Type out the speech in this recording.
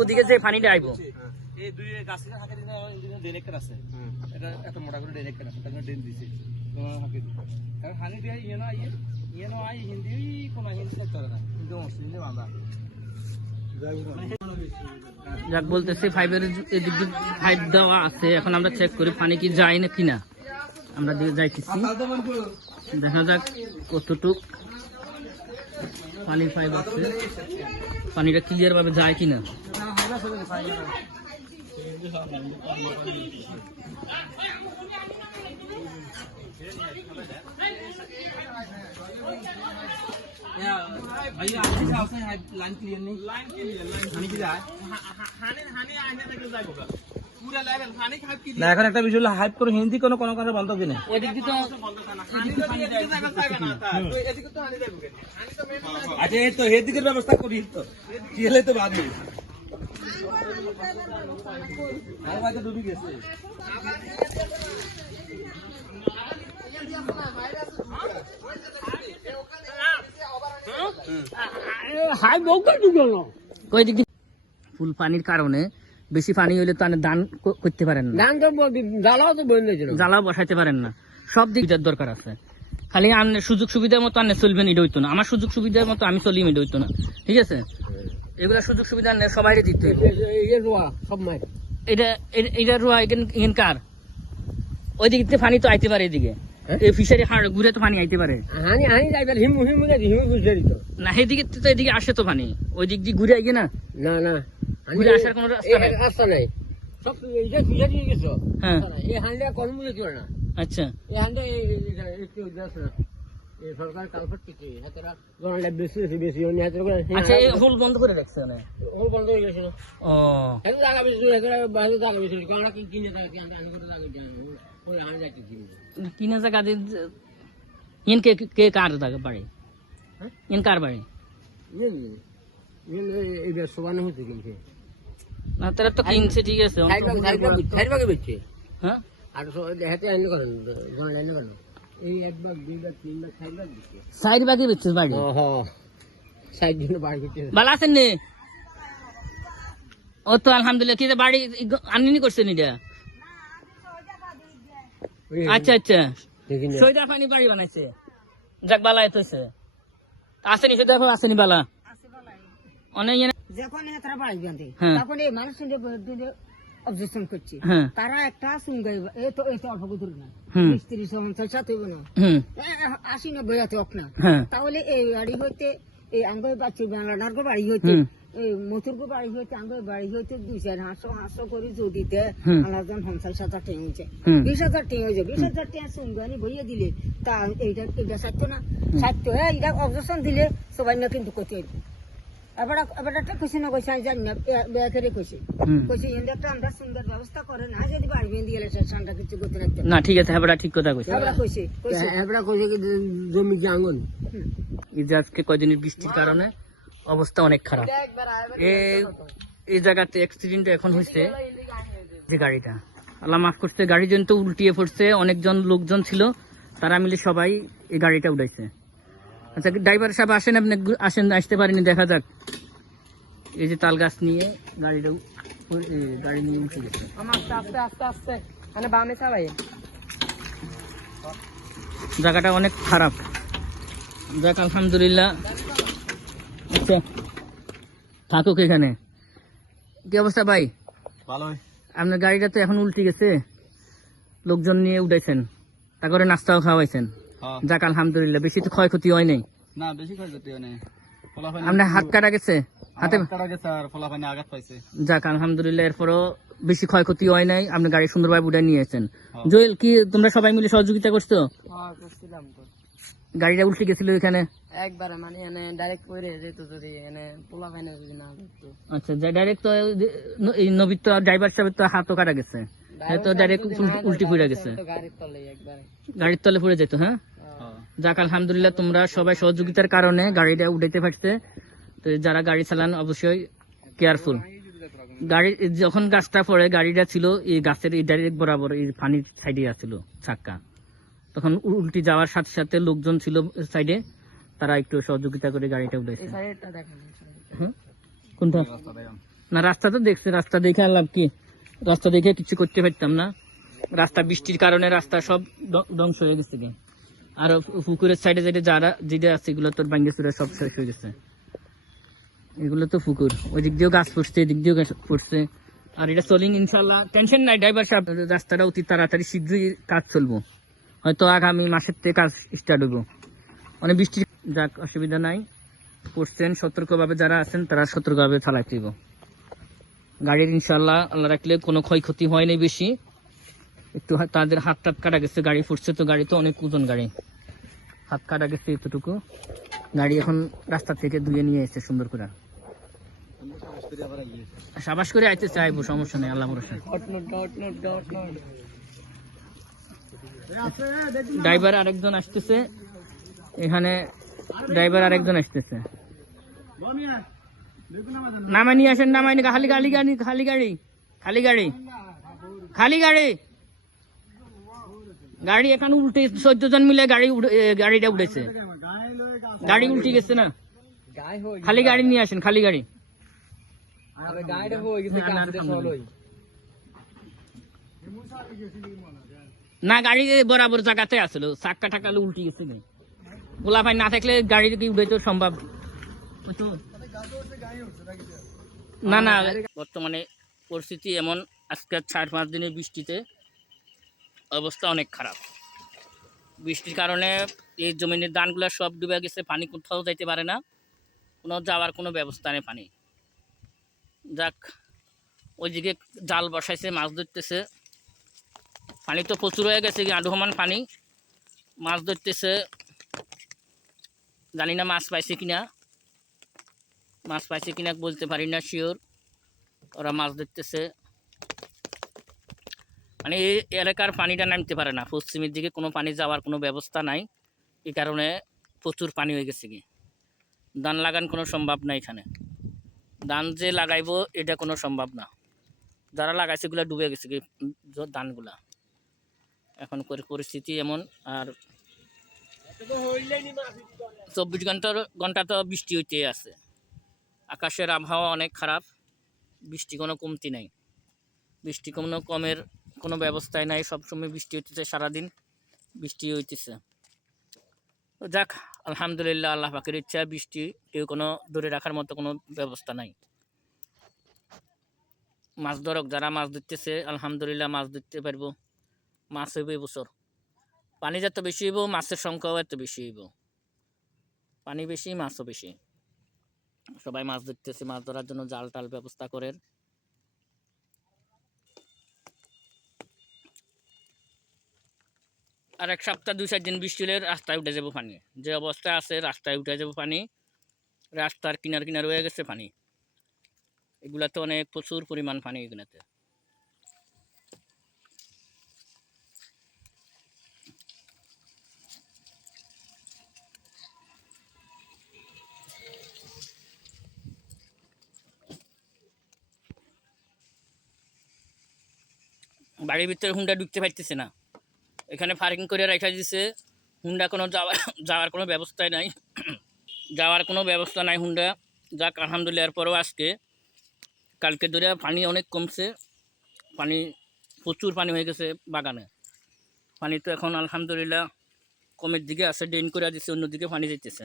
ওদিকে যে পানিটা আইব এই দুই গাছে থাকে দিনা ড্রেন একটা আছে এটা এত মোটা করে ড্রেন একটা আছে তারপর ড্রেন দিছে তোমার হাতে আর হানি দিয়ে ইয়েনো আই হিন্দি কোন হিন্দি চলে না কিন্তু মুসলিমে বাংলা যাক বলতেছে ফাইভের এদিক দিয়ে ফাইভ দেওয়া আছে। এখন আমরা চেক করি পানি কি যায় না কিনা। আমরা দিকে যাইতেছি, দেখা যাক কতটুক পানি ফাইভ আছে, পানিটা ক্লিয়ার ভাবে যায় কিনা। এখন একটা বিষয় হাইপ করে হিন্দি কোনো কোনো কারণে বন্ধ কিনা আচ্ছা এই তো এদিকের ব্যবস্থা করি তো কি হলে তো বাদ ডুবি গেছে ফুল পানির কারণে বেশি পানি হইলে তো দান করতে পারেন না, জ্বালাও বসাইতে পারেন না। সব দিকটার দরকার আছে। খালি সুযোগ সুবিধার মতো আনে চলবেন এটা হইতো না, আমার সুযোগ সুবিধার মতো আমি চলিম এটা হইতো না। ঠিক আছে, এগুলা সুযোগ সুবিধা সবাই দিতে এটা রোয়া এখান কার ওইদিকে পানি তো আইতে পারে, এদিকে এই ফিশারি ঘুরে তো পানি আইতে পারে না, সেদিকে তো এদিকে আসে তো পানি, ওই দিক দিয়ে ঘুরে আইগে না, না ঘুরে আসার কোনো রাস্তা নাই। হ্যাঁ আচ্ছা হোল বন্ধ করে রাখছে, হোল বন্ধ হয়ে গেছিল। ও 3000 গাদি কে কার বাড়ি, কার বাড়ি না, তারা তো কিনছে। ঠিক আছে, হ্যাঁ সাইড বাকি বেচছে বাড়ি ভালো আছেন নি? ও তো আলহামদুলিল্লাহ। কি বাড়ি আনি করছেন এটা? আচ্ছা আচ্ছা, সৈদার পানি বাড়ি বানাইছে। যাক বালা এসেছে, আসেনি সৈদার আসেনি বালা অনেক যখন তারা বাড়ি বাঁধে তখন এই মানুষ অবজেকশন করছে, তারা একটা সুঙ্গাই অল্প দূর না 30-50 হইব না 80-90 হাতে অক না, তাহলে এই বাড়ি হইতে এই আঙ্গই বাচ্চা বাংলার বাড়ি হইতে মথুর বাড়ি হইতে আঙ্গই বাড়ি হইতে 200-500 করে যদিতে আলাদা 50,000 টাকা হয়েছে, 20,000 টাকা হয়েছে। 20,000 টাকা সুঙ্গানি বইয়ে দিলে তা এইটা সাধ্য না, সাধ্য এইটা অবজেকশন দিলে সবাই না কিন্তু করতে হইবে। না ঠিক আছে, ঠিক কথা কইছে। আজকে কয়দিনের বৃষ্টির কারণে অবস্থা অনেক খারাপ। এই জায়গাতে অ্যাক্সিডেন্ট এখন হয়েছে, যে গাড়িটা আল্লাহ মাফ করছে, গাড়ি তো উল্টিয়ে পড়ছে। অনেকজন লোকজন ছিল, তারা মিলে সবাই এই গাড়িটা উঠাইছে। আচ্ছা ড্রাইভার সাহেব আসেন, আপনি আসতে পারেনি, দেখা যাক। এই যে তাল গাছ নিয়ে গাড়ি নিয়ে উঠে গেছে। জায়গাটা অনেক খারাপ। যাক আলহামদুলিল্লাহ, আচ্ছা থাকুক এখানে। কি অবস্থা ভাই? ভালো। আপনার গাড়িটা তো এখন উল্টে গেছে, লোকজন নিয়ে উঠাইছেন, তারপরে নাস্তাও খাওয়াইছেন। যাক আলহামদুলিল্লাহ, বেশি তো ক্ষয়ক্ষতি হয় নাই? না বেশি ক্ষয়ক্ষতি হয় নাই। আপনার হাত কাটা গেছে? হাতে আঘাত পাইছে। যাক আলহামদুলিল্লাহ, এরপরও বেশি ক্ষয়ক্ষতি হয় নাই, আপনি গাড়ি সুন্দরভাবে উঠে নিয়েছেন। জোয়েল, কি তোমরা সবাই মিলে সহযোগিতা করছো? গাড়িটা উল্টে গেছিল এখানে একবারে, মানে ডাইরেক্ট করে যেত যদি পোলা ফাইনা যদি না। আচ্ছা, ডাইরেক্ট তো এই নবীর তো ড্রাইভার সাহেবের তো হাতও কাটা গেছে, তো ডাইরেক্ট উল্টি পড়ে গেছে, গাড়ির তলে পড়ে যেত। হ্যাঁ যাক আলহামদুলিল্লাহ, তোমরা সবাই সহযোগিতার কারণে গাড়িটা উঠাইতে পারছে। তো যারা গাড়ি চালান অবশ্যই কেয়ারফুল। গাড়ি যখন গাছটা পড়ে গাড়িটা ছিল এই গাছের এই ডাইরেক্ট বরাবর এই পানির সাইডে আছিল চাক্কা, তখন উল্টি যাওয়ার সাথে সাথে লোকজন ছিল সাইডে, তারা একটু সহযোগিতা করে গাড়িটা উঠেছে। হুম? কোনটা? না রাস্তা তো দেখছে, রাস্তা দেখে আর লাভ কি, রাস্তা দেখে কিছু করতে পারতাম না, রাস্তা বৃষ্টির কারণে রাস্তা সব ধ্বংস হয়ে গেছে। আর পুকুরের সাইডে যেটা যারা যেটা আছে এগুলো তো ভাঙ্গে চুরে সব শেষ হয়ে গেছে। এগুলো তো পুকুর, ওই দিক দিয়েও গাছ পড়ছে, এদিক দিয়েও গাছ পড়ছে। আর এটা চলিং, ইনশাল্লাহ টেনশন নাই ড্রাইভার সাহেব, রাস্তাটা অতি তাড়াতাড়ি শীঘ্রই কাজ চলবো, হয়তো আগামী মাসের থেকে কাজ স্টার্ট হইব। অনেক বৃষ্টি যাক, অসুবিধা নাই। পড়ছেন সতর্কভাবে যারা আছেন তারা সতর্কভাবে চালাইতে হইব গাড়ির। ইনশাল্লাহ আল্লাহ রাখলে কোনো ক্ষয়ক্ষতি হয়নি বেশি, একটু তাদের হাত টাত কাটা গেছে, গাড়ি ফুটছে তো, গাড়ি তো অনেক ওজন গাড়ি, হাত কাটা গেছে এতটুকু। গাড়ি এখন রাস্তা থেকে ধুয়ে নিয়ে এসেছে সুন্দর করে, সাবাস করে আইতে চাইবো, সমস্যা নেই, আল্লাহ ভরসা। ড্রাইভার আরেকজন আসতেছে এখানে, ড্রাইভার আরেকজন আসতেছে, নামাই নিয়ে আসেন, নামাই নি, খালি গাড়ি গাড়ি খালি গাড়ি খালি গাড়ি খালি গাড়ি গাড়ি এখন উল্টে 14 জন মিলে গাড়িটা উঠেছে, গাড়ি উল্টে গেছে না, খালি গাড়ি নিয়ে আসেন, খালি গাড়ি। না গাড়ি বরাবর জায়গাতে আসলো, চাক্কা টাকালে উল্টে গেছে, গোলা ভাই না থাকলে গাড়ি উঠে তো সম্ভব না। না বর্তমানে পরিস্থিতি এমন, আজকে 4-5 দিনের বৃষ্টিতে অবস্থা অনেক খারাপ। বৃষ্টির কারণে এই জমিনের ধানগুলো সব ডুবে গেছে, পানি কোথাও যাইতে পারে না, কোনো যাওয়ার কোনো ব্যবস্থা নেই পানি। যাক, ওইদিকে জাল বসাইছে, মাছ ধরতেছে, পানি তো প্রচুর হয়ে গেছে, আধুমান পানি, মাছ ধরতেছে, জানি না মাছ পাইছে কিনা, মাছ পাইছে কিনা বলতে পারি না শিওর, ওরা মাছ ধরতেছে। মানে এই এলাকার পানিটা নামতে পারে না, পশ্চিমের দিকে কোনো পানি যাওয়ার কোনো ব্যবস্থা নাই, এই কারণে প্রচুর পানি হয়ে গেছে। ধান লাগান কোনো সম্ভব না, এখানে ধান যে লাগাইবো এটা কোনো সম্ভব না, যারা লাগাইছে এগুলো ডুবে গেছে ধানগুলা। এখন পরিস্থিতি এমন, আর 24 ঘন্টা তো বৃষ্টি হইতে আছে, আকাশের আবহাওয়া অনেক খারাপ, বৃষ্টি কোনো কমতি নাই, বৃষ্টি কমের কোনো ব্যবস্থাই নাই, সবসময় বৃষ্টি হইতেছে, সারাদিন বৃষ্টি হইতেছে। যাক আলহামদুলিল্লাহ, আল্লাহ পাকের ইচ্ছা, বৃষ্টি কেউ কোনো ধরে রাখার মতো কোনো ব্যবস্থা নাই। মাছ ধরক, যারা মাছ ধরতেছে আলহামদুলিল্লাহ মাছ ধরতে পারবো, মাছ হইব এবছর, পানি যত বেশি হইব মাছের সংখ্যাও এত বেশি হইব, পানি বেশি মাছও বেশি। সবাই মাছ ধরতেছে, মাছ ধরার জন্য জাল টাল ব্যবস্থা করেন। আর 1 সপ্তাহ 2-4 দিন বৃষ্টি হলে রাস্তায় উঠে যাবো পানি, যে অবস্থা আছে রাস্তায় উঠে যাবো পানি, রাস্তার কিনার হয়ে গেছে পানি, এগুলাতে অনেক প্রচুর পরিমাণ পানি এগুলাতে। বাড়ির ভিতরে হুন্ডা ঢুকতে পারতেছে না, এখানে পার্কিং করে রেখে দিছে, হুন্ডা কোনো যাওয়ার কোনো ব্যবস্থাই নাই, যাওয়ার কোনো ব্যবস্থা নাই হুন্ডা। যাক আলহামদুলিল্লাহ, এরপরেও আজকে কালকে ধরে পানি অনেক কমছে, পানি প্রচুর পানি হয়ে গেছে বাগানে, পানি তো এখন আলহামদুলিল্লাহ কমের দিকে আছে, ড্রেন করে দিচ্ছে, অন্যদিকে পানি যেতেছে।